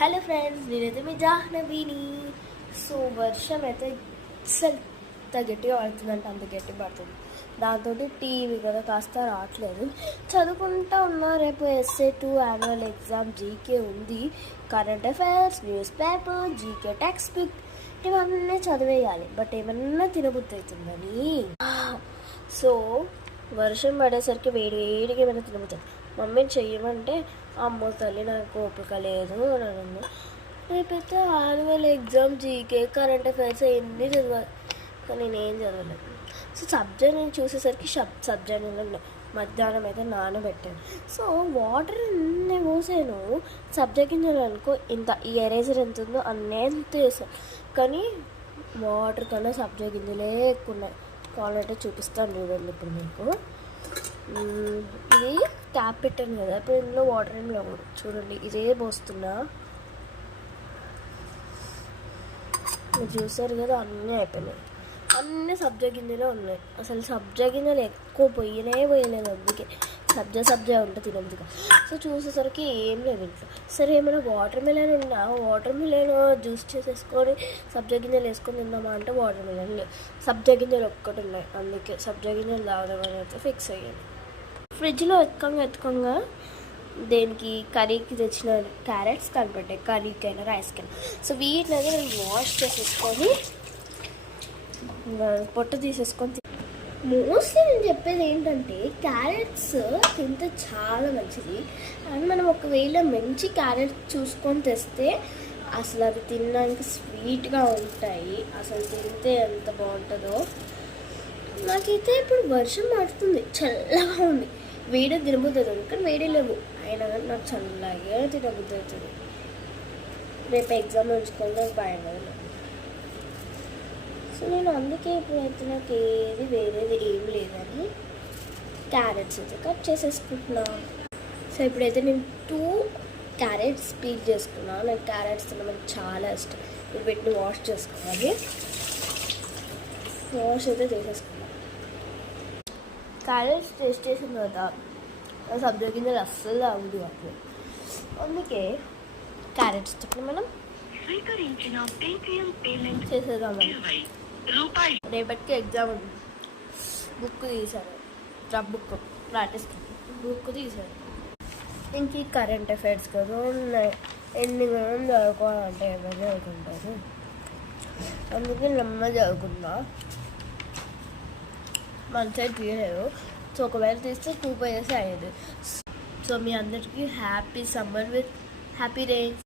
Hello friends, నేనైతే మీ జాహ్నవిని. So వర్షం అయితే అసలు ఎంత గట్టిగా పడుతుందంటే అంత గట్టి పడుతుంది. దాంతో టీవీ కదా కాస్త రావట్లేదు. చదువుకుంటా ఉన్నా. రేపు SA2 యాన్యువల్ ఎగ్జామ్, జీకే ఉంది, current affairs, news paper, GK text book ఇవన్నీ చదివేయాలి. బట్ ఏమన్నా తినబుద్ధి అవుతుందని. సో వర్షం పడేసరికి వేడిగా ఏమైనా తినబుద్ధి. మమ్మీని చెయ్యమంటే అమ్మో తల్లి నాకు ఓపిక లేదు అని అన్నాను. రేపైతే annual exam, GK, current affairs ఎన్ని చదవాలి, కానీ నేనేం చదవలేదు. సో సబ్జెక్ట్ నేను చూసేసరికి సబ్జెక్ట్ నేను మధ్యాహ్నం అయితే నానబెట్టాను. సో వాటర్ ఎన్ని పోసాను, సబ్జెక్ట్ గింజలు అనుకో ఇంత, ఈ ఎరేజర్ ఎంత ఉందో అన్నంత వేసాను. కానీ వాటర్ కన్నా సబ్జెక్ట్ గింజలే ఎక్కువ ఉన్నాయి. కావాలంటే చూపిస్తాను చూడండి ఇప్పుడు మీకు. ఇది ట్యాప్ పెట్టాను కదా, ఇప్పుడు ఇందులో వాటర్ ఏం లేవు చూడండి. ఇదే పోస్తున్నా, మీరు చూసారు కదా, అన్నీ అయిపోయినాయి. అన్నీ సబ్జా గింజలే ఉన్నాయి. అసలు సబ్జా గింజలు ఎక్కువ పోయలేదు, అందుకే సబ్జా ఉంటే తినబుద్దిగా. సో చూసేసరికి ఏం లేదు ఇంట్లో. సరే ఏమైనా వాటర్ మిలన్ ఉన్నా, వాటర్ మిలన్ జ్యూస్ చేసేసుకొని సబ్జా గింజలు వేసుకొని తిందామా అంటే వాటర్ మిలన్ లేవు, సబ్జా గింజలు ఒక్కటి ఉన్నాయి. అందుకే సబ్జా గింజలు తాగదామని అయితే ఫిక్స్ అయ్యాను. ఫ్రిడ్జ్లో ఎత్తుకంగా దేనికి కర్రీకి తెచ్చిన క్యారెట్స్ కనిపెట్టాయి, కర్రీకైనా రైస్కైనా. సో వీటిని అయితే నేను వాష్ చేసేసుకొని పొట్టు తీసేసుకొని. మోస్ట్లీ నేను చెప్పేది ఏంటంటే క్యారెట్స్ తింటే చాలా మంచిది. అండ్ మనం ఒకవేళ మంచి క్యారెట్స్ చూసుకొని తెస్తే అసలు అది తినడానికి స్వీట్గా ఉంటాయి. అసలు తింటే ఎంత బాగుంటుందో. నాకైతే ఇప్పుడు వర్షం పడుతుంది, చల్లగా ఉంది, వేడి తినబుద్ధి అవుతుంది. కానీ వేడి లేవు, అయినా కానీ నాకు చల్లగా తినబుద్ధి అవుతుంది. రేపు ఎగ్జామ్ ఉంచుకొని నాకు భయం. సో నేను అందుకే ఇప్పుడైతే నాకు ఏది వేరేది ఏం లేదని క్యారెట్స్ అయితే కట్ చేసేసుకుంటున్నాను. సో ఇప్పుడైతే నేను 2 క్యారెట్స్ పీల్ చేసుకున్నాను. నాకు క్యారెట్స్ తినడానికి చాలా ఇష్టం. ఇప్పుడు వీటిని వాష్ చేసుకోవాలి. వాష్ అయితే చేసేసుకున్నాను. క్యారెట్స్ టేస్ట్ చేసిన తర్వాత సబ్జా గింజలు అస్సలు తాగుదు అప్పుడు. అందుకే క్యారెట్స్ చెప్పిన మనం చేసేద్దామని. రేపటికి ఎగ్జామ్ ఉంది. బుక్ తీశారు, రబ్ బుక్, ప్రాక్టీస్ బుక్ తీశారు. ఇంక ఈ కరెంట్ అఫైర్స్ కదా ఉన్నాయి, ఎన్ని మనం చదువుకోవాలంటే ఎవరు చదువుకుంటారు. అందుకే నెమ్మ చదువుకున్నా. మంచిగా తీయలేదు. సో ఒకవేళ తీస్తే 2 pages అయ్యేది. సో మీ అందరికీ happy summer with happy range.